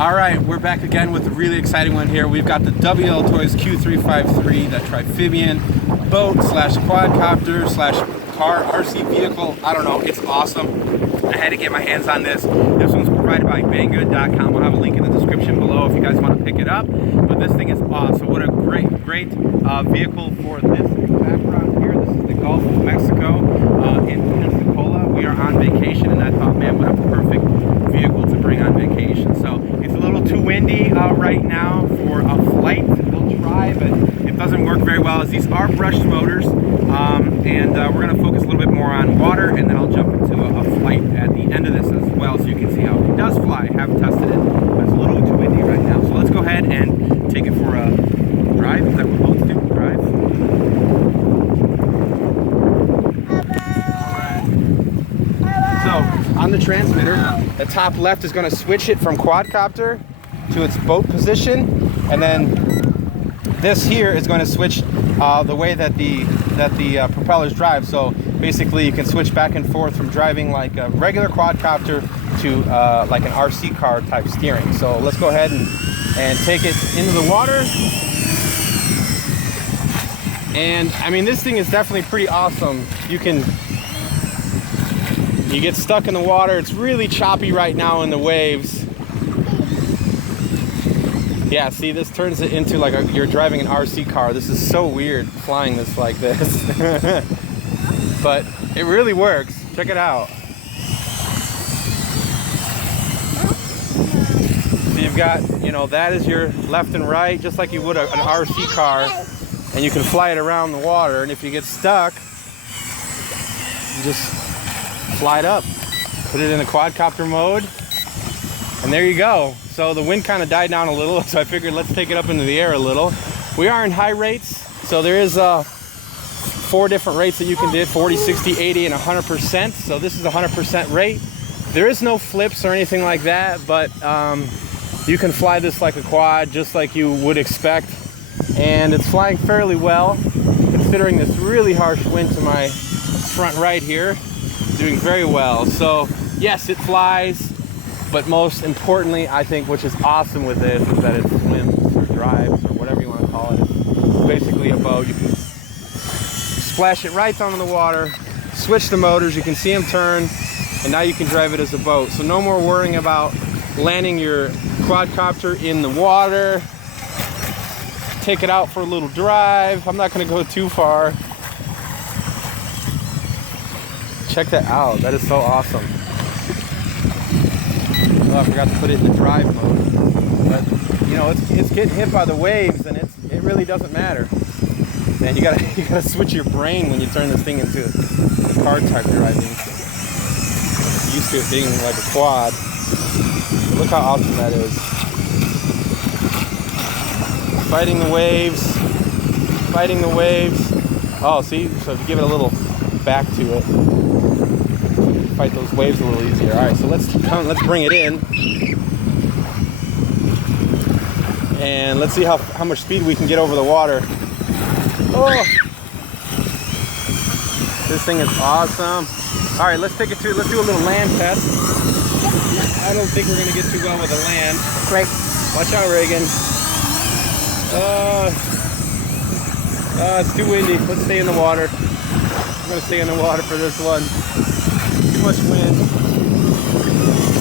All right, we're back again with a really exciting one here. We've got the WL Toys Q353, that amphibious boat slash quadcopter slash car RC vehicle. I don't know, it's awesome. I had to get my hands on this. This one's provided by banggood.com. I'll have a link in the description below if you guys want to pick it up. But this thing is awesome. What a great vehicle for this background here. This is the Gulf of Mexico in Pensacola. We are on vacation, and I thought, man, what a perfect vehicle to bring on vacation. So it's a little too windy right now for a flight. We'll try, but it doesn't work very well, as these are brushed motors. And we're going to focus a little bit more on water, and then I'll jump into a flight at the end of this as well, so you can see how it does fly. I haven't tested it, but it's a little too windy right now. So let's go ahead and take it for a drive. Is that what boats do? Drive? So on the transmitter, the top left is going to switch it from quadcopter to its boat position, and then this here is going to switch the way that the propellers drive. So basically you can switch back and forth from driving like a regular quadcopter to like an RC car type steering. So let's go ahead and take it into the water. And I mean, this thing is definitely pretty awesome. You get stuck in the water. It's really choppy right now in the waves. Yeah, see, this turns it into like you're driving an RC car. This is so weird flying this like this. But it really works. Check it out. So you've got, you know, that is your left and right, just like you would an RC car. And you can fly it around the water. And if you get stuck, you just fly it up. Put it in the quadcopter mode. And there you go. So the wind kind of died down a little, so I figured let's take it up into the air a little. We are in high rates, so there is 4 different rates that you can do: 40, 60, 80, and 100%. So this is 100% rate. There is no flips or anything like that, but you can fly this like a quad, just like you would expect. And it's flying fairly well, considering this really harsh wind to my front right here. Doing very well. So yes, it flies. But most importantly, I think, which is awesome with this, is that it swims or drives or whatever you want to call it. It's basically a boat. You can splash it right down in the water, switch the motors, you can see them turn, and now you can drive it as a boat. So no more worrying about landing your quadcopter in the water. Take it out for a little drive. I'm not going to go too far. Check that out. That is so awesome. Oh, I forgot to put it in the drive mode, but you know, it's getting hit by the waves, and it really doesn't matter. Man, you gotta switch your brain when you turn this thing into the car type driving. Used to it being like a quad. Look how awesome that is. Fighting the waves, fighting the waves. Oh, see, so if you give it a little back to it, fight those waves a little easier. All right, so let's bring it in, and let's see how much speed we can get over the water. Oh, this thing is awesome. All right, let's do a little land test. I don't think we're gonna get too well with the land. Great. Watch out, Reagan. It's too windy. Let's stay in the water. I'm gonna stay in the water for this one. Too much wind.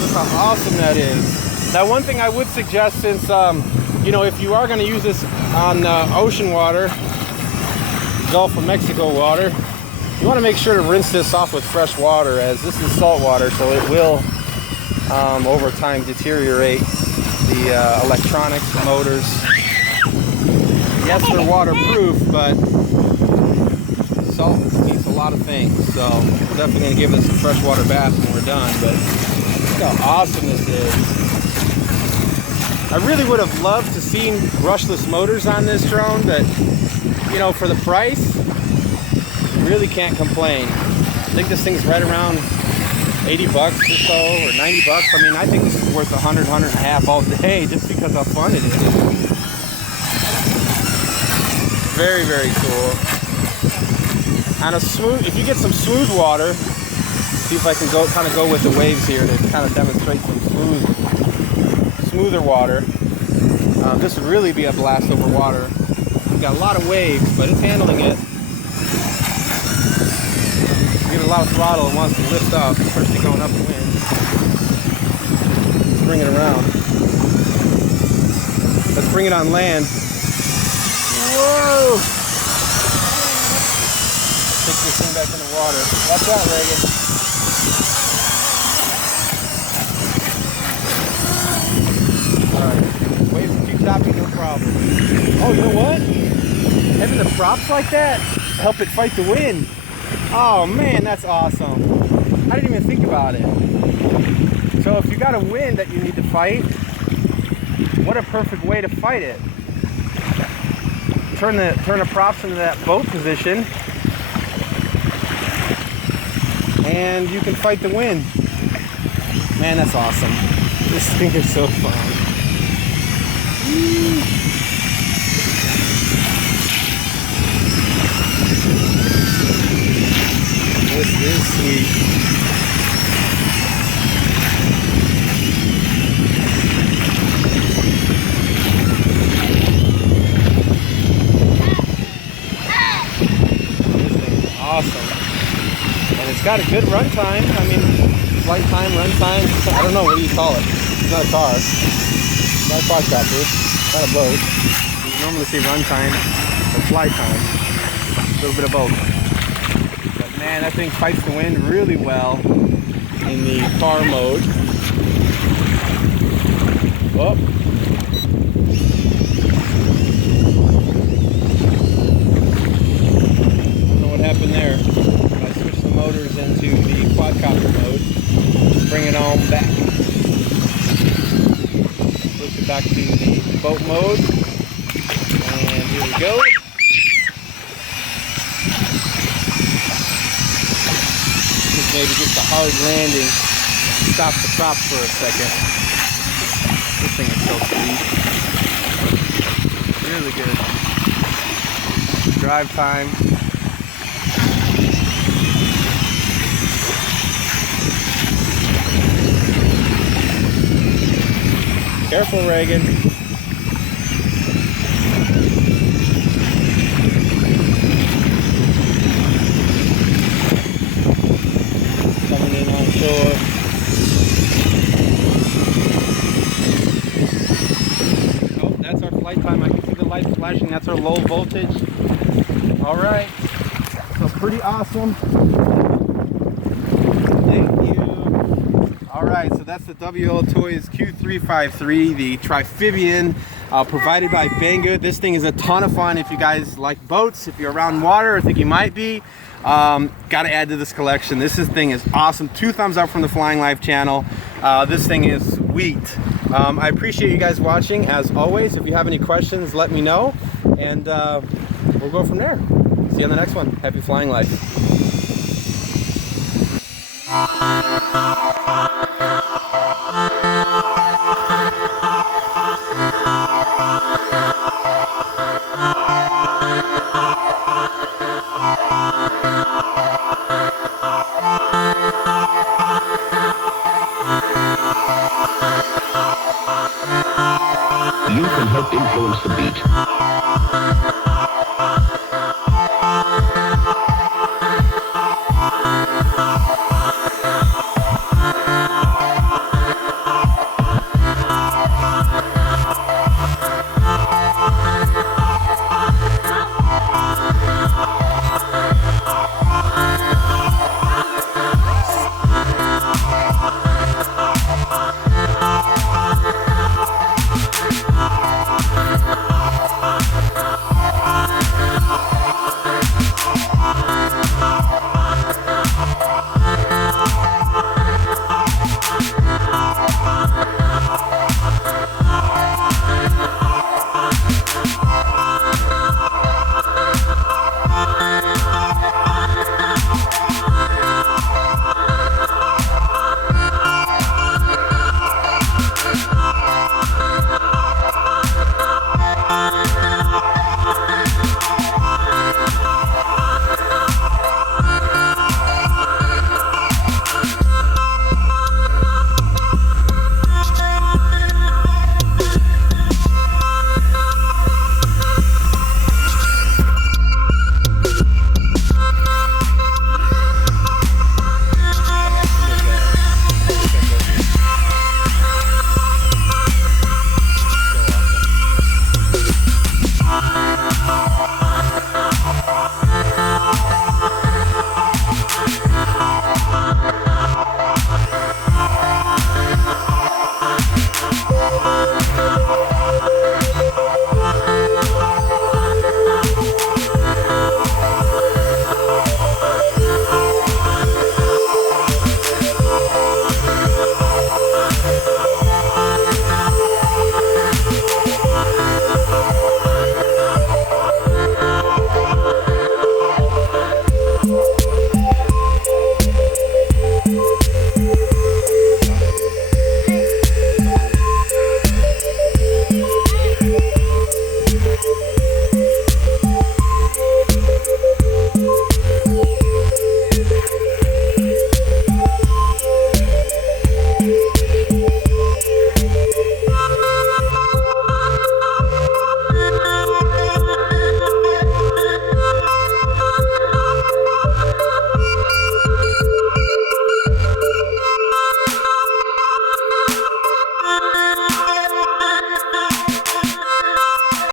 Look how awesome that is. Now, one thing I would suggest, since you know, if you are going to use this on ocean water, Gulf of Mexico water, you want to make sure to rinse this off with fresh water, as this is salt water, so it will over time deteriorate the electronics, the motors. Yes, they're waterproof, but salt eats a lot of things, so we're definitely going to give this a freshwater bath when we're done. But look how awesome this is. I really would have loved to see brushless motors on this drone, but you know, for the price, really can't complain. I think this thing's right around 80 bucks or so, or 90 bucks. I mean, I think this is worth 100, 150 all day, just because how fun it is. Very, very cool. On a smooth, if you get some smooth water, see if I can kind of go with the waves here to kind of demonstrate some smooth smoother water. This would really be a blast over water. We've got a lot of waves, but it's handling it. You get a lot of throttle and wants to lift up, especially going upwind. Let's bring it around. Let's bring it on land. Whoa! Take this thing back in the water. Watch out, Reagan. Alright. Waves are too choppy, no problem. Oh, you know what? Having the props like that help it fight the wind. Oh man, that's awesome. I didn't even think about it. So if you got a wind that you need to fight, what a perfect way to fight it. Turn the props into that boat position, and you can fight the wind. Man, that's awesome. This thing is so fun. This is sweet. Awesome. And it's got a good run time. I mean, flight time, run time. I don't know, what do you call it? It's not a car. It's not a quadcopter. It's not a boat. You normally say run time or flight time. A little bit of both. But man, that thing fights the wind really well in the car mode. Oh. Happened there. I switched the motors into the quadcopter mode. Bring it on back. Switch it back to the boat mode. And here we go. Just maybe just a hard landing. Stop the prop for a second. This thing is so sweet. Really good. Drive time. Careful, Reagan. Coming in on shore. Oh, that's our flight time. I can see the lights flashing. That's our low voltage. All right. So pretty awesome. Thank you. Alright, so that's the WL Toys Q353, the Trifibian, provided by Banggood. This thing is a ton of fun if you guys like boats, if you're around water, or think you might be. Gotta add to this collection. This thing is awesome. 2 thumbs up from the Flying Life channel. This thing is sweet. I appreciate you guys watching, as always. If you have any questions, let me know, and we'll go from there. See you on the next one. Happy Flying Life.